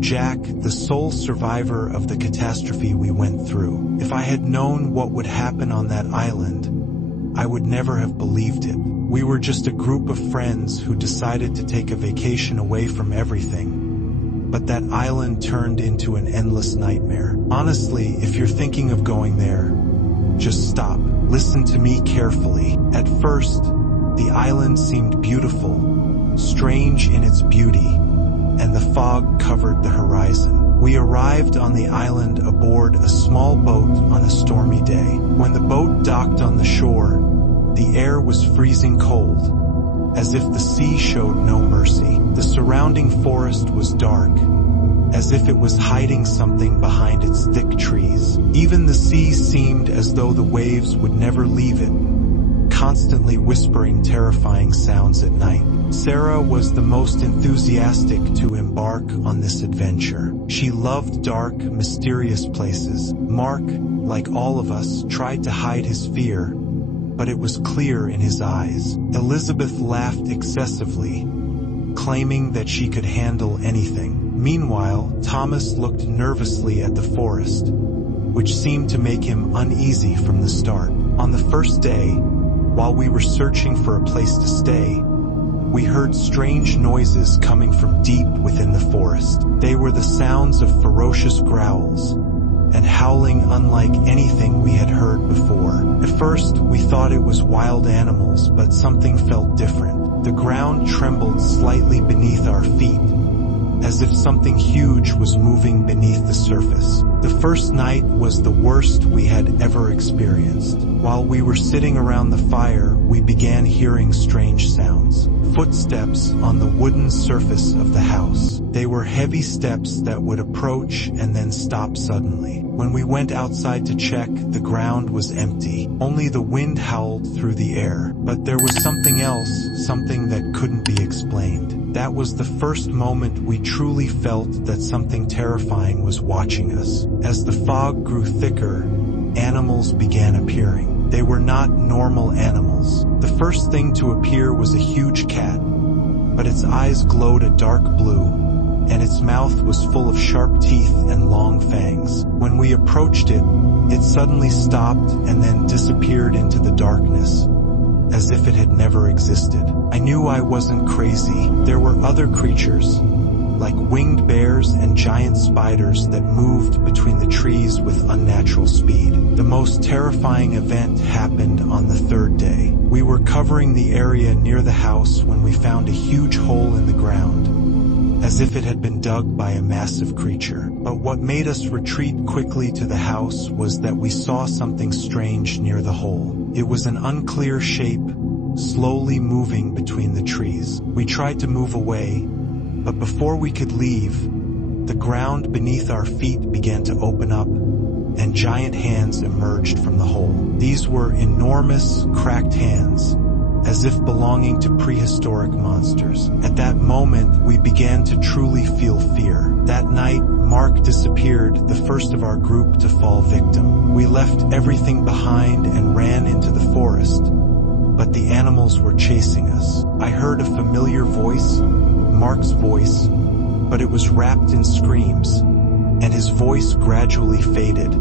I'm Jack, the sole survivor of the catastrophe we went through. If I had known what would happen on that island, I would never have believed it. We were just a group of friends who decided to take a vacation away from everything. But that island turned into an endless nightmare. Honestly, if you're thinking of going there, just stop. Listen to me carefully. At first, the island seemed beautiful, strange in its beauty, and the fog covered the horizon. We arrived on the island aboard a small boat on a stormy day. When the boat docked on the shore, the air was freezing cold, as if the sea showed no mercy. The surrounding forest was dark, as if it was hiding something behind its thick trees. Even the sea seemed as though the waves would never leave it, constantly whispering terrifying sounds at night. Sarah was the most enthusiastic to embark on this adventure. She loved dark, mysterious places. Mark, like all of us, tried to hide his fear, but it was clear in his eyes. Elizabeth laughed excessively, claiming that she could handle anything. Meanwhile, Thomas looked nervously at the forest, which seemed to make him uneasy from the start. On the first day, while we were searching for a place to stay, we heard strange noises coming from deep within the forest. They were the sounds of ferocious growls and howling unlike anything we had heard before. At first, we thought it was wild animals, but something felt different. The ground trembled slightly beneath our feet, as if something huge was moving beneath the surface. The first night was the worst we had ever experienced. While we were sitting around the fire, we began hearing strange sounds. Footsteps on the wooden surface of the house. They were heavy steps that would approach and then stop suddenly. When we went outside to check, the ground was empty. Only the wind howled through the air. But there was something else, something that couldn't be explained. That was the first moment we truly felt that something terrifying was watching us. As the fog grew thicker, animals began appearing. They were not normal animals. The first thing to appear was a huge cat, but its eyes glowed a dark blue, and its mouth was full of sharp teeth and long fangs. When we approached it, it suddenly stopped and then disappeared into the darkness, as if it had never existed. I knew I wasn't crazy. There were other creatures, like winged bears and giant spiders that moved between the trees with unnatural speed. The most terrifying event happened on the third day. We were covering the area near the house when we found a huge hole in the ground, as if it had been dug by a massive creature. But what made us retreat quickly to the house was that we saw something strange near the hole. It was an unclear shape, slowly moving between the trees. We tried to move away, but before we could leave, the ground beneath our feet began to open up, and giant hands emerged from the hole. These were enormous, cracked hands, as if belonging to prehistoric monsters. At that moment, we began to truly feel fear. That night, Mark disappeared, the first of our group to fall victim. We left everything behind and ran into the forest, but the animals were chasing us. I heard a familiar voice, Mark's voice, but it was wrapped in screams, and his voice gradually faded,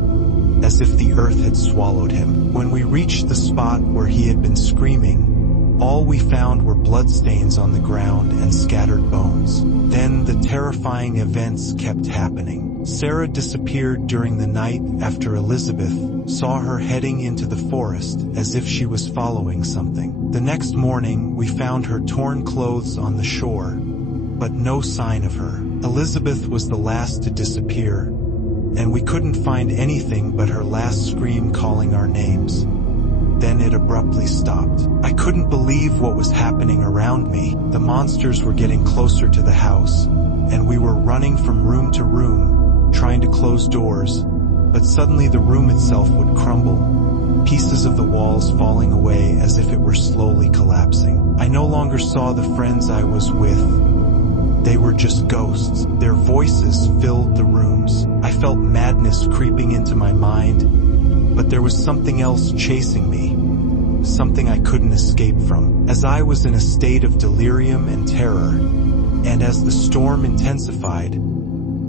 as if the earth had swallowed him. When we reached the spot where he had been screaming, all we found were bloodstains on the ground and scattered bones. Then the terrifying events kept happening. Sarah disappeared during the night after Elizabeth saw her heading into the forest as if she was following something. The next morning, we found her torn clothes on the shore, but no sign of her. Elizabeth was the last to disappear, and we couldn't find anything but her last scream calling our names. Then it abruptly stopped. I couldn't believe what was happening around me. The monsters were getting closer to the house, and we were running from room to room, trying to close doors, but suddenly the room itself would crumble, pieces of the walls falling away as if it were slowly collapsing. I no longer saw the friends I was with. They were just ghosts. Their voices filled the rooms. I felt madness creeping into my mind, but there was something else chasing me, something I couldn't escape from. As I was in a state of delirium and terror, and as the storm intensified,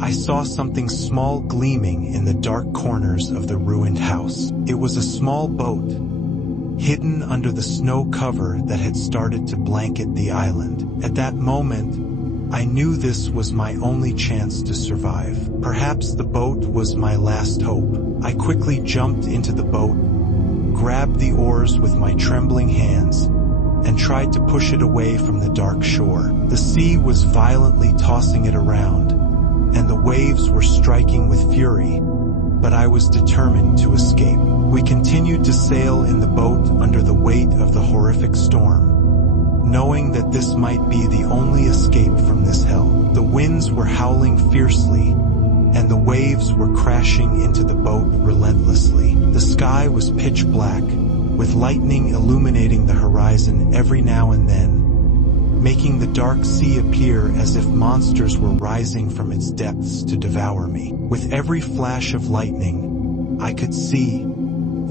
I saw something small gleaming in the dark corners of the ruined house. It was a small boat, hidden under the snow cover that had started to blanket the island. At that moment, I knew this was my only chance to survive. Perhaps the boat was my last hope. I quickly jumped into the boat, grabbed the oars with my trembling hands, and tried to push it away from the dark shore. The sea was violently tossing it around, and the waves were striking with fury, but I was determined to escape. We continued to sail in the boat under the weight of the horrific storm, knowing that this might be the only escape from this hell. The winds were howling fiercely, and the waves were crashing into the boat relentlessly. The sky was pitch black, with lightning illuminating the horizon every now and then, making the dark sea appear as if monsters were rising from its depths to devour me. With every flash of lightning, I could see,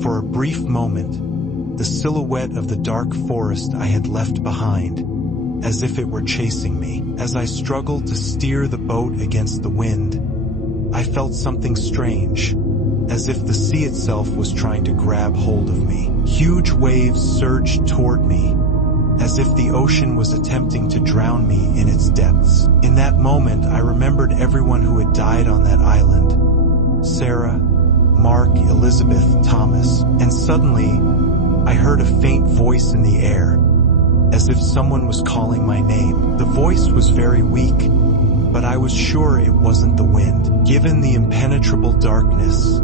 for a brief moment, the silhouette of the dark forest I had left behind, as if it were chasing me. As I struggled to steer the boat against the wind, I felt something strange, as if the sea itself was trying to grab hold of me. Huge waves surged toward me, as if the ocean was attempting to drown me in its depths. In that moment, I remembered everyone who had died on that island: Sarah, Mark, Elizabeth, Thomas, and suddenly, I heard a faint voice in the air, as if someone was calling my name. The voice was very weak, but I was sure it wasn't the wind. Given the impenetrable darkness,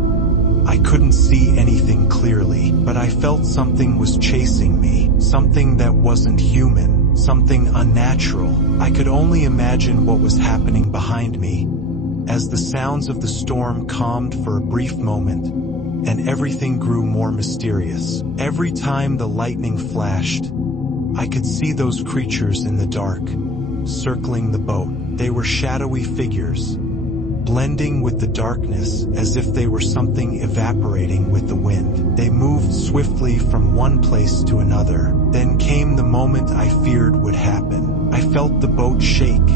I couldn't see anything clearly, but I felt something was chasing me, something that wasn't human, something unnatural. I could only imagine what was happening behind me, as the sounds of the storm calmed for a brief moment, and everything grew more mysterious. Every time the lightning flashed, I could see those creatures in the dark, circling the boat. They were shadowy figures, blending with the darkness as if they were something evaporating with the wind. They moved swiftly from one place to another. Then came the moment I feared would happen. I felt the boat shake,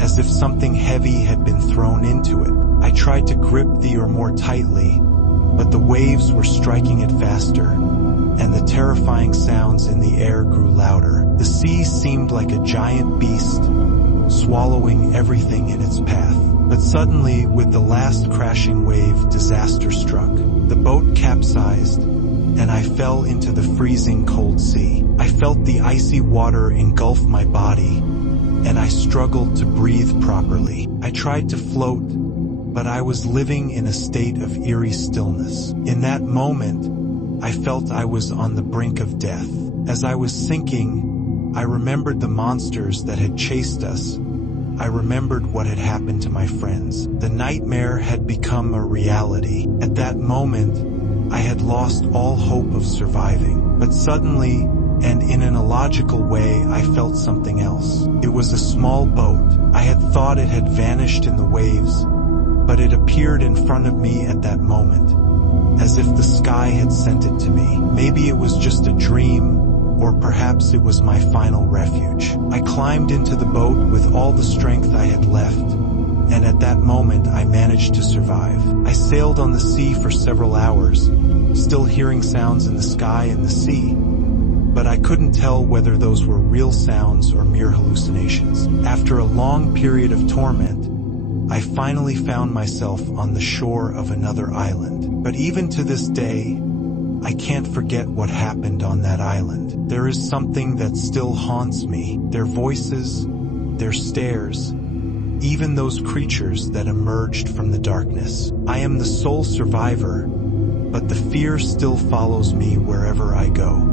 as if something heavy had been thrown into it. I tried to grip the oar more tightly, but the waves were striking it faster, and the terrifying sounds in the air grew louder. The sea seemed like a giant beast, swallowing everything in its path. But suddenly, with the last crashing wave, disaster struck. The boat capsized, and I fell into the freezing cold sea. I felt the icy water engulf my body, and I struggled to breathe properly. I tried to float, but I was living in a state of eerie stillness. In that moment, I felt I was on the brink of death. As I was sinking, I remembered the monsters that had chased us. I remembered what had happened to my friends. The nightmare had become a reality. At that moment, I had lost all hope of surviving. But suddenly, and in an illogical way, I felt something else. It was a small boat. I had thought it had vanished in the waves, but it appeared in front of me at that moment, as if the sky had sent it to me. Maybe it was just a dream, or perhaps it was my final refuge. I climbed into the boat with all the strength I had left, and at that moment I managed to survive. I sailed on the sea for several hours, still hearing sounds in the sky and the sea, but I couldn't tell whether those were real sounds or mere hallucinations. After a long period of torment, I finally found myself on the shore of another island. But even to this day, I can't forget what happened on that island. There is something that still haunts me. Their voices, their stares, even those creatures that emerged from the darkness. I am the sole survivor, but the fear still follows me wherever I go.